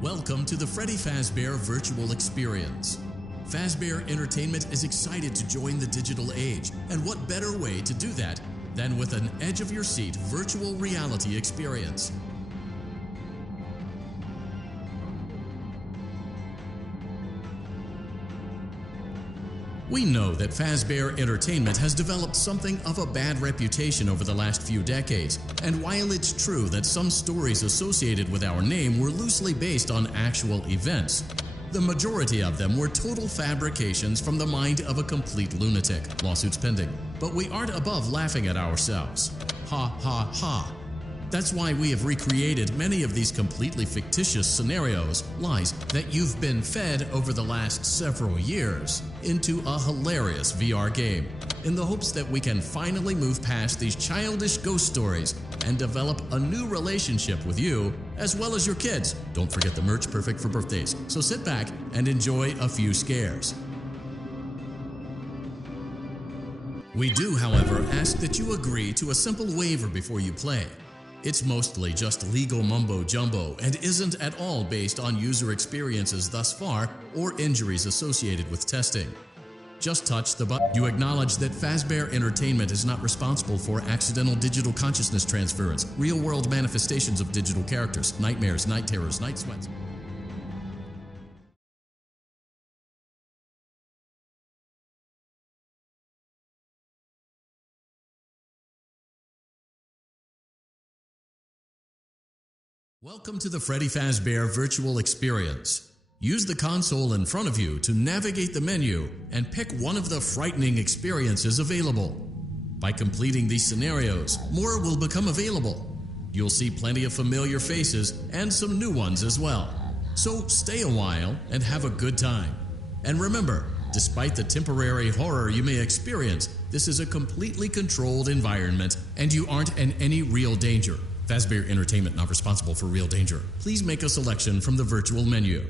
Welcome to the Freddy Fazbear Virtual Experience. Fazbear Entertainment is excited to join the digital age, and what better way to do that than with an edge-of-your-seat virtual reality experience. We know that Fazbear Entertainment has developed something of a bad reputation over the last few decades, and while it's true that some stories associated with our name were loosely based on actual events, the majority of them were total fabrications from the mind of a complete lunatic. Lawsuits pending. But we aren't above laughing at ourselves. Ha ha ha. That's why we have recreated many of these completely fictitious scenarios, lies that you've been fed over the last several years, into a hilarious VR game, in the hopes that we can finally move past these childish ghost stories and develop a new relationship with you, as well as your kids. Don't forget the merch, perfect for birthdays. So sit back and enjoy a few scares. We do, however, ask that you agree to a simple waiver before you play. It's mostly just legal mumbo-jumbo and isn't at all based on user experiences thus far or injuries associated with testing. Just touch the button. You acknowledge that Fazbear Entertainment is not responsible for accidental digital consciousness transference, real-world manifestations of digital characters, nightmares, night terrors, night sweats. Welcome to the Freddy Fazbear Virtual Experience. Use the console in front of you to navigate the menu and pick one of the frightening experiences available. By completing these scenarios, more will become available. You'll see plenty of familiar faces and some new ones as well. So stay a while and have a good time. And remember, despite the temporary horror you may experience, this is a completely controlled environment and you aren't in any real danger. Fazbear Entertainment not responsible for real danger. Please make a selection from the virtual menu.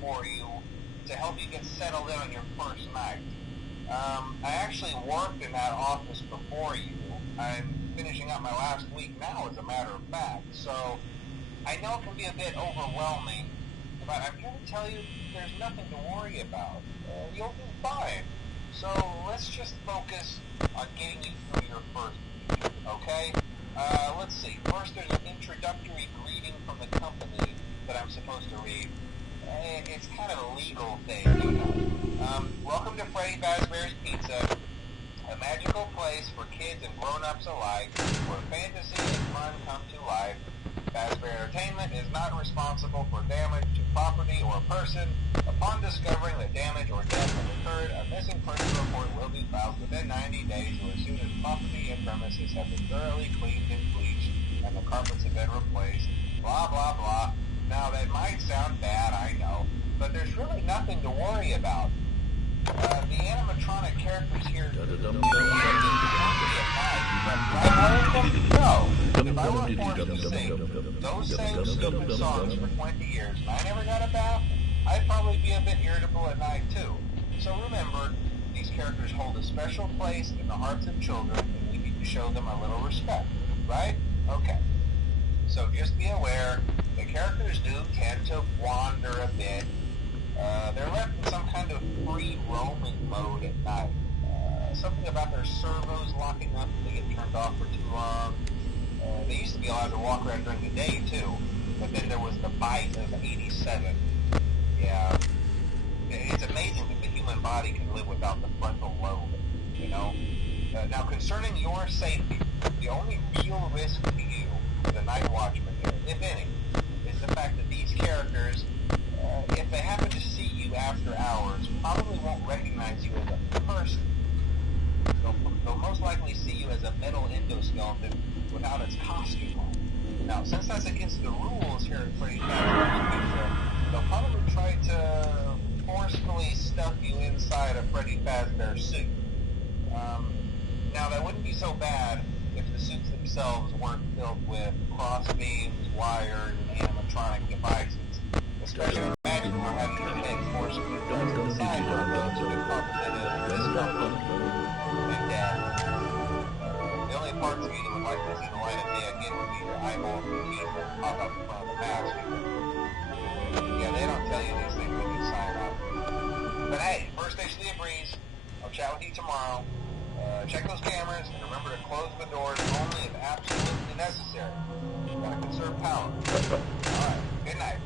For you to help you get settled in on your first night. I actually worked in that office before you. I'm finishing up my last week now, as a matter of fact, so I know it can be a bit overwhelming, but I'm here to tell you there's nothing to worry about. You'll do fine. So let's just focus on getting you through your first week, okay? Let's see. First, there's an introductory greeting from the company that I'm supposed to read. It's kind of a legal thing, you know. Welcome to Freddy Fazbear's Pizza, a magical place for kids and grown-ups alike, where fantasy and fun come to life. Fazbear Entertainment is not responsible for damage to property or person. Upon discovering that damage or death has occurred, a missing person report will be filed within 90 days or as soon as property and premises have been thoroughly cleaned and bleached and the carpets have been replaced. Blah, blah, blah. Now, that might sound bad, I know, but there's really nothing to worry about. The animatronic characters here no. If I were forced to sing those same stupid songs for 20 years and I never got a bath, I'd probably be a bit irritable at night too. So remember, these characters hold a special place in the hearts of children and we need to show them a little respect, right? Okay. So just be aware, the characters do tend to wander a bit. They're left in some kind of free roaming mode at night. Something about their servos locking up if they get turned off for too long. They used to be allowed to walk around during the day too, but then there was the bite of 87. Yeah, it's amazing that the human body can live without the frontal lobe, you know? Now concerning your safety, the only real risk to you, the night watchman here, if any, is the fact that these characters, if they happen to see you after hours, probably won't recognize you as a person. They'll most likely see you as a metal endoskeleton without its costume on. Now, since that's against the rules here at Freddy Fazbear's Pizza, they'll probably try to forcefully stuff you inside a Freddy Fazbear suit. Now, that wouldn't be so bad if the suits themselves weren't filled with cross beams, wires, and animatronic devices. Especially imagine how having your head forcibly thrust inside one of those could cause a bit of discomfort and death. The only parts of you that would like to see the light of day again would be your eyeballs and teeth that pop up in front of the mask. Yeah, they don't tell you these things when you sign up. But hey, first station of the breeze. I'll chat with you tomorrow. Check those cameras and remember to close the doors only if absolutely necessary. Gotta conserve power. Alright, good night.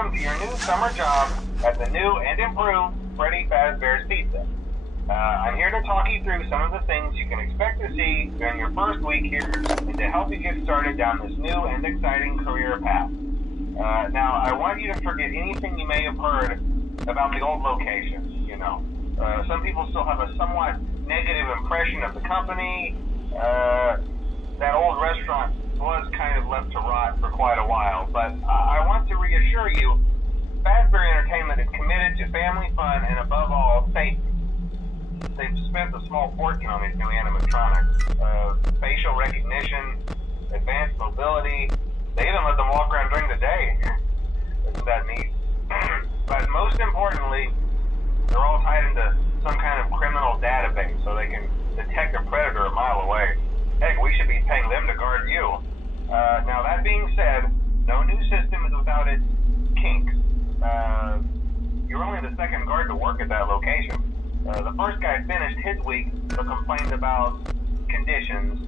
welcome to your new summer job at the new and improved Freddy Fazbear's Pizza. I'm here to talk you through some of the things you can expect to see during your first week here and to help you get started down this new and exciting career path. Now, I want you to forget anything you may have heard about the old location. Some people still have a somewhat negative impression of the company. That old restaurant was kind of left to rot for quite a while, but I want to reassure you, Fazbear Entertainment is committed to family fun and above all, safety. They've spent a small fortune on these new animatronics. Facial recognition, advanced mobility. They even let them walk around during the day. Isn't that neat? But most importantly, they're all tied into some kind of criminal database so they can detect a predator a mile away. Heck, we should be paying them to guard you. Now that being said, no new system is without its kinks. You're only the second guard to work at that location. The first guy finished his week but complained about conditions.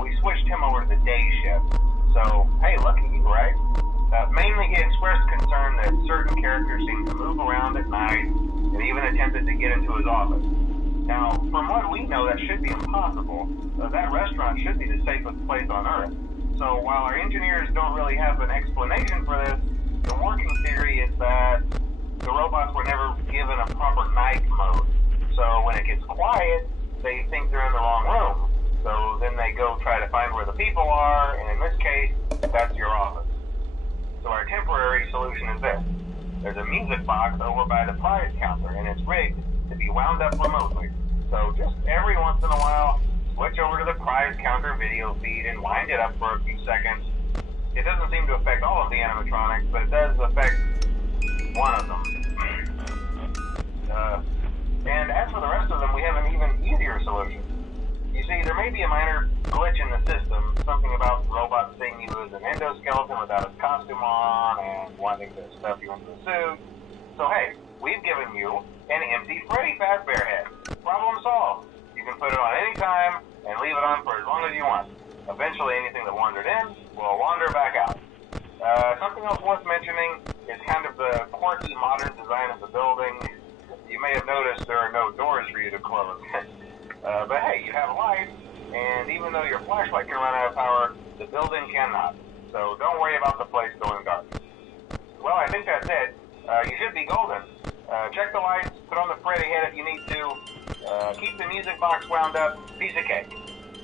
We switched him over to the day shift. So, hey, lucky you, right? Mainly he expressed concern that certain characters seemed to move around at night and even attempted to get into his office. Now, from what we know, that should be impossible. That restaurant should be the safest place on Earth. So while our engineers don't really have an explanation for this, the working theory is that the robots were never given a proper night mode. So when it gets quiet, they think they're in the wrong room. So then they go try to find where the people are, and in this case, that's your office. So our temporary solution is this. There's a music box over by the prize counter, and it's rigged to be wound up remotely. So just every once in a while, switch over to the prize counter video feed and wind it up for a few seconds. It doesn't seem to affect all of the animatronics, but it does affect one of them. And as for the rest of them, we have an even easier solution. You see, there may be a minor glitch in the system, something about robots seeing you as an endoskeleton without a costume on and wanting to stuff you into a suit. So hey, we've given you an empty Freddy Fazbear head. Problem solved. You can put it on any time and leave it on for as long as you want. Eventually anything that wandered in will wander back out. Something else worth mentioning is kind of the quirky modern design of the building. You may have noticed there are no doors for you to close. But hey, you have lights, and even though your flashlight can run out of power, the building cannot. So don't worry about the place going dark. Well, I think that's it. You should be golden. Check the lights, put on the Freddy head if you need to. Keep the music box wound up. Piece of cake.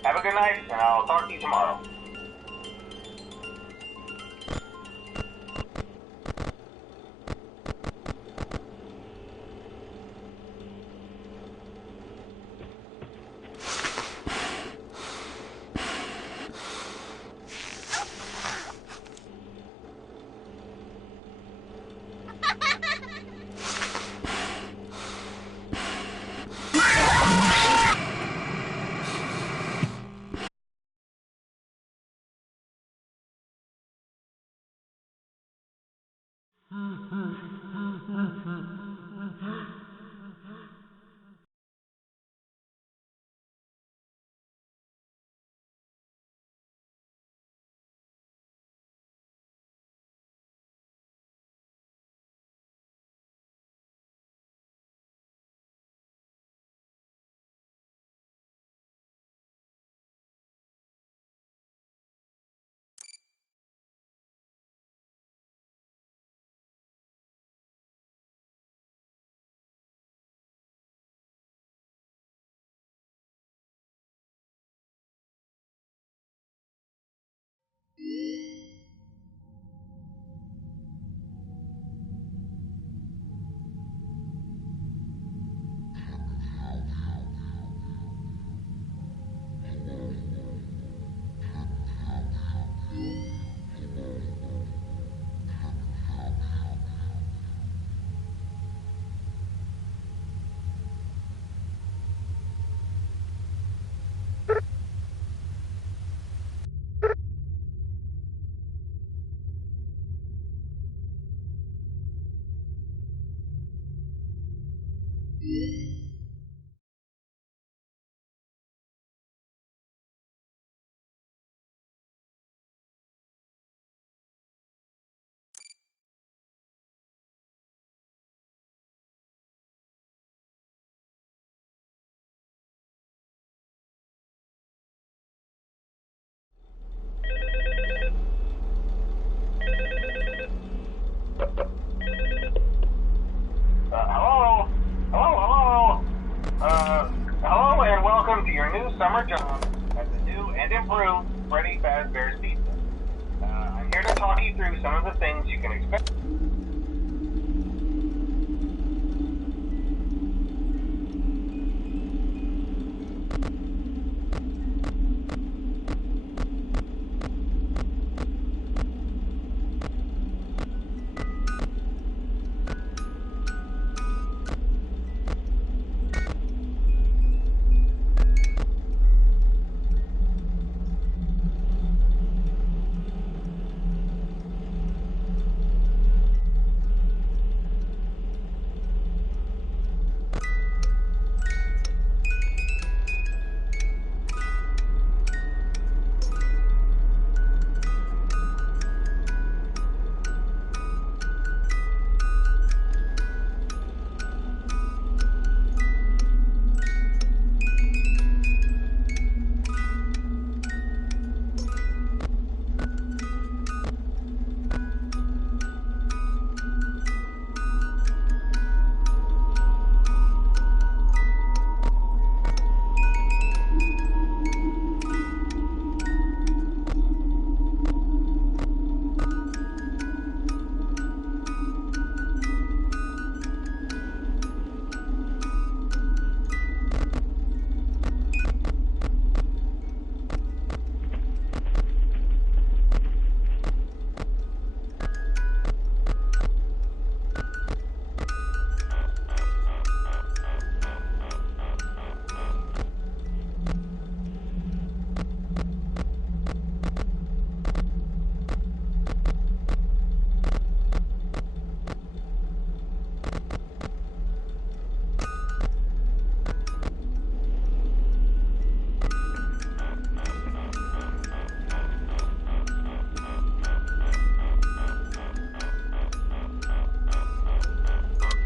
Have a good night, and I'll talk to you tomorrow. summer job at the new and improved Freddy Fazbear's Pizza. I'm here to talk you through some of the things you can expect.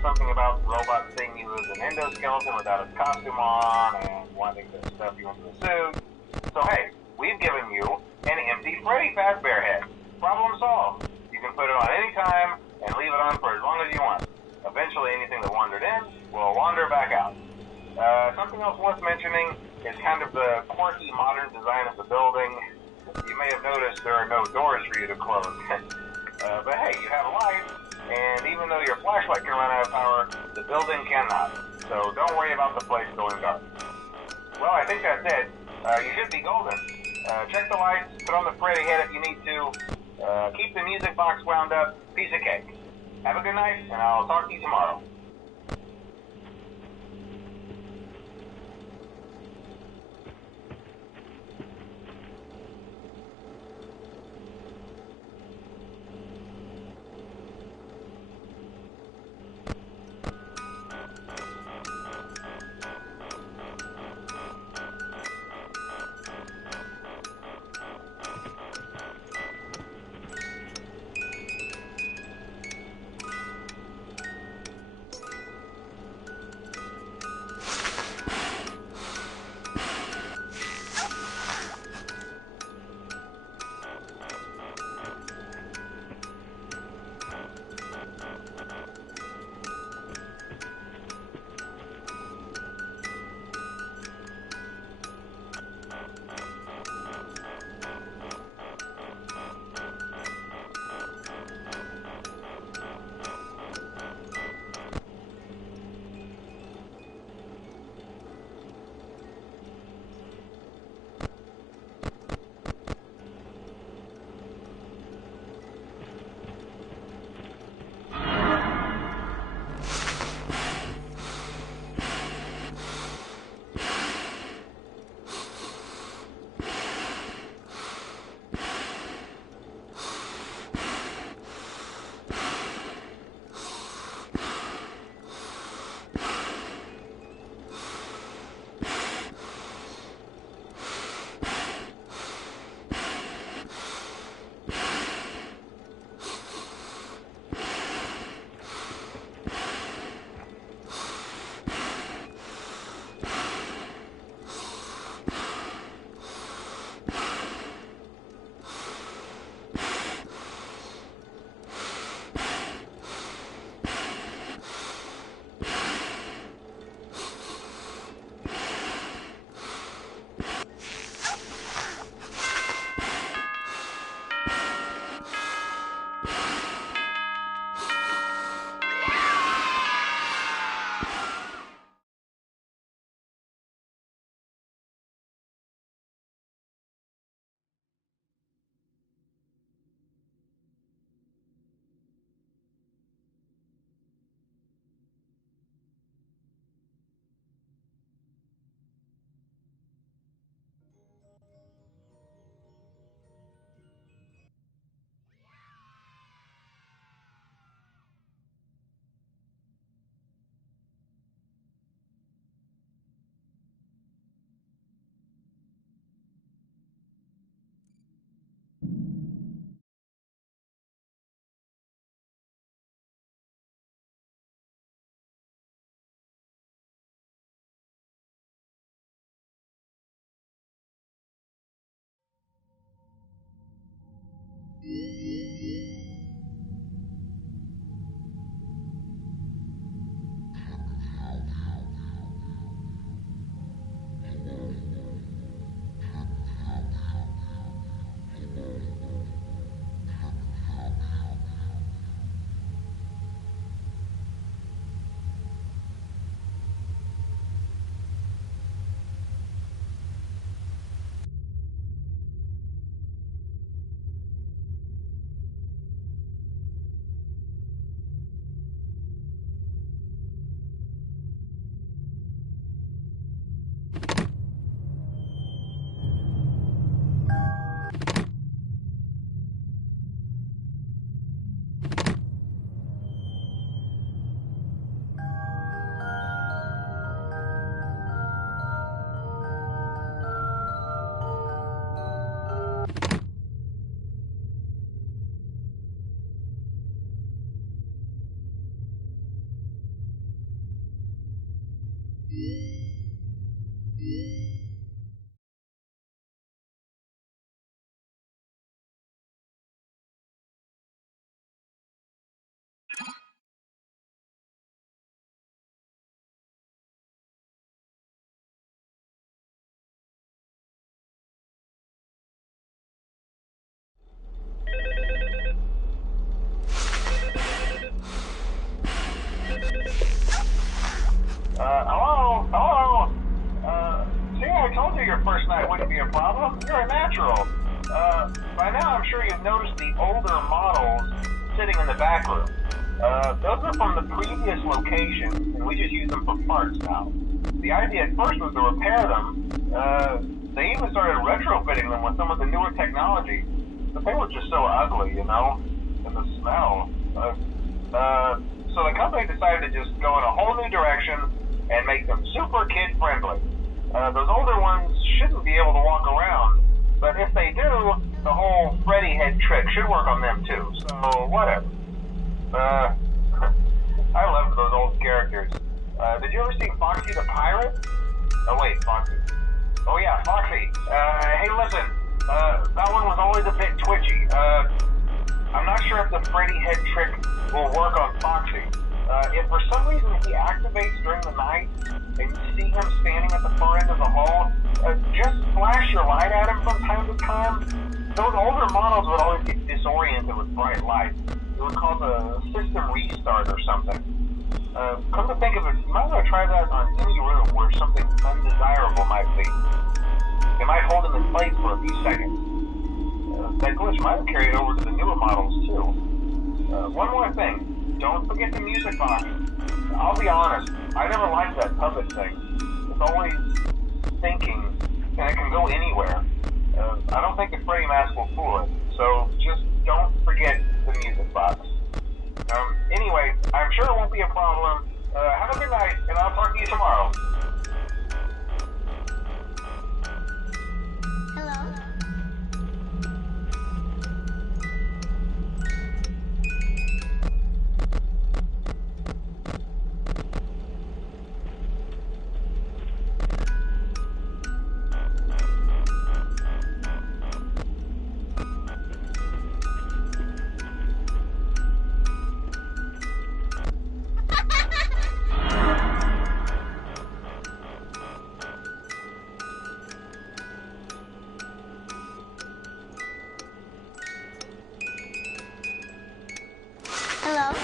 Something about the robot seeing you as an endoskeleton without his costume on and wanting to stuff you into a suit. So hey, we've given you an empty Freddy Fazbear head. Problem solved. You can put it on any time and leave it on for as long as you want. Eventually anything that wandered in will wander back out. Something else worth mentioning is kind of the quirky modern design of the building. You may have noticed there are no doors for you to close. But hey, you have a light. And even though your flashlight can run out of power, the building cannot. So don't worry about the place going dark. Well, I think that's it. You should be golden. Check the lights, put on the Freddy head if you need to. Keep the music box wound up. Piece of cake. Have a good night, and I'll talk to you tomorrow. Hello? Hello? See, I told you your first night wouldn't be a problem. You're a natural. By now I'm sure you've noticed the older models sitting in the back room. Those are from the previous location, and we just use them for parts now. The idea at first was to repair them. They even started retrofitting them with some of the newer technology, but they were just so ugly, you know, and the smell. So the company decided to just go in a whole new direction and make them super kid-friendly. Those older ones shouldn't be able to walk around, but if they do, the whole Freddy head trick should work on them too, so whatever. I loved those old characters. Did you ever see Foxy the Pirate? Oh wait, Foxy. Oh yeah, Foxy. Hey listen, that one was always a bit twitchy. I'm not sure if the Freddy head trick will work on Foxy. If for some reason he activates during the night and you see him standing at the far end of the hall, just flash your light at him from time to time. Those older models would always get disoriented with bright light. It would cause a system restart or something. Come to think of it, you might want to try that on any room where something undesirable might be. It might hold him in place for a few seconds. That glitch might have carried over to the newer models too. One more thing, don't forget the music box. I'll be honest, I never liked that puppet thing. It's always thinking, and it can go anywhere. I don't think the Freddy mask will fool it, so just don't forget the music box. Anyway, I'm sure it won't be a problem. Have a good night, and I'll talk to you tomorrow. Hello? Hello?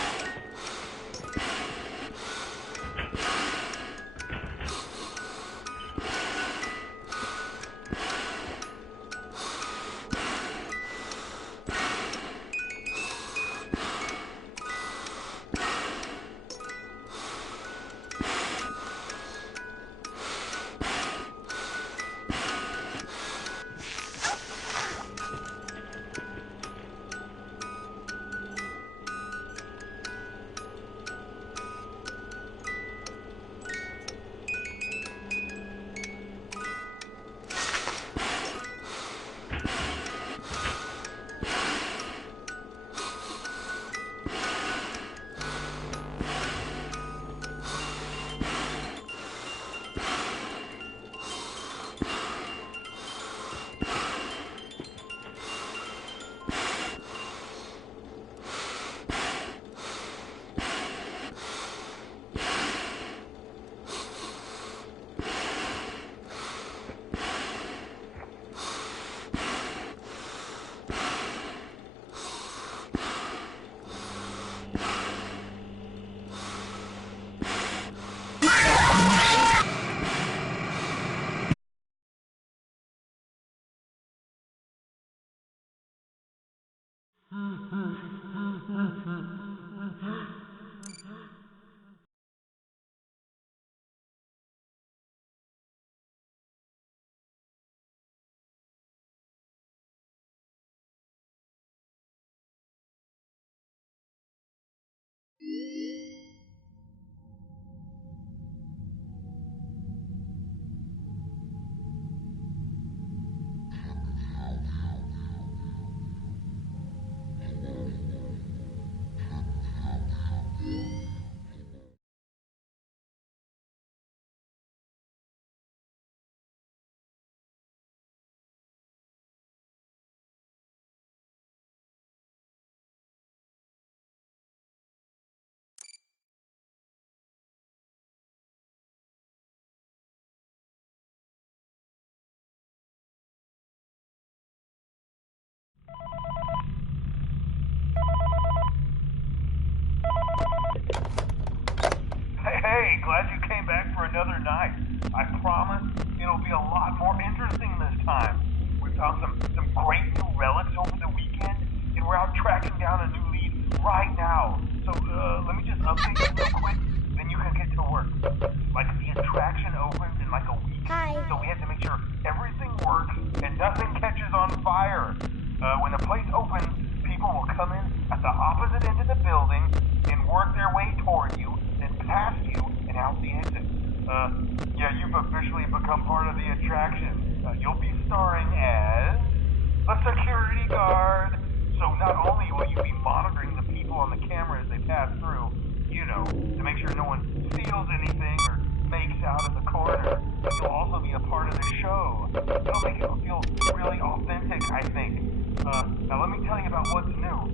night. I promise it'll be a lot more interesting this time. We found some great new relics over the weekend, and we're out tracking down a new lead right now. So let me just update you real quick, then you can get to work. Like, the attraction opens in like a week. Hi. So we have to make sure everything works and nothing catches on fire. When the place opens, people will come in at the opposite end of the building and work their way toward you, then past you and out the exit. Yeah, you've officially become part of the attraction. You'll be starring as a security guard. So not only will you be monitoring the people on the camera as they pass through, you know, to make sure no one steals anything or makes out in the corner, you'll also be a part of the show. It'll make it feel really authentic, I think. Now let me tell you about what's new.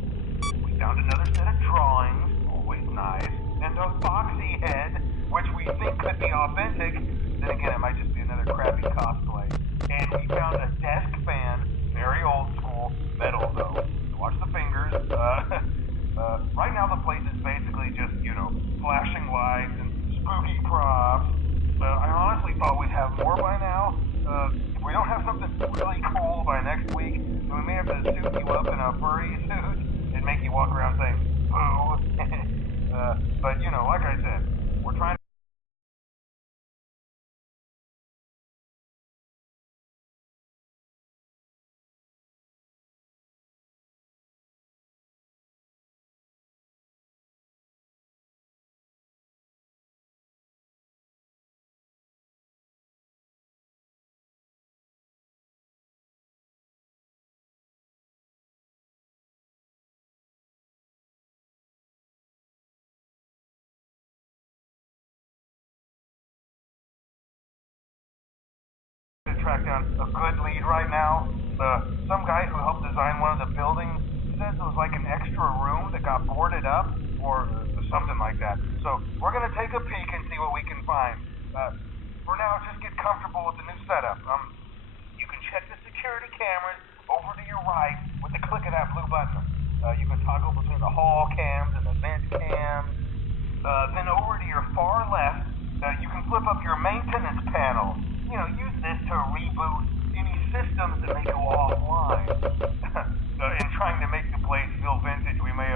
We found another set of drawings, always nice, and a foxy head, which we think could be authentic. Then again, it might just be another crappy cosplay. And we found a desk fan, very old school, metal though. So watch the fingers. Right now the place is basically just, you know, flashing lights and spooky props. I honestly thought we'd have more by now. If we don't have something really cool by next week, then we may have to suit you up in a furry suit and make you walk around saying, boo. But, you know, like I said, we're trying to track down a good lead right now. Some guy who helped design one of the buildings says it was like an extra room that got boarded up or something like that. So we're going to take a peek and see what we can find. For now, just get comfortable with the new setup. You can check the security cameras over to your right with the click of that blue button. You can toggle between the hall cams and the vent cams. Then over to your far left, you can flip up your maintenance panel. You know, use this to reboot any systems that may go offline. In trying to make the place feel vintage, we may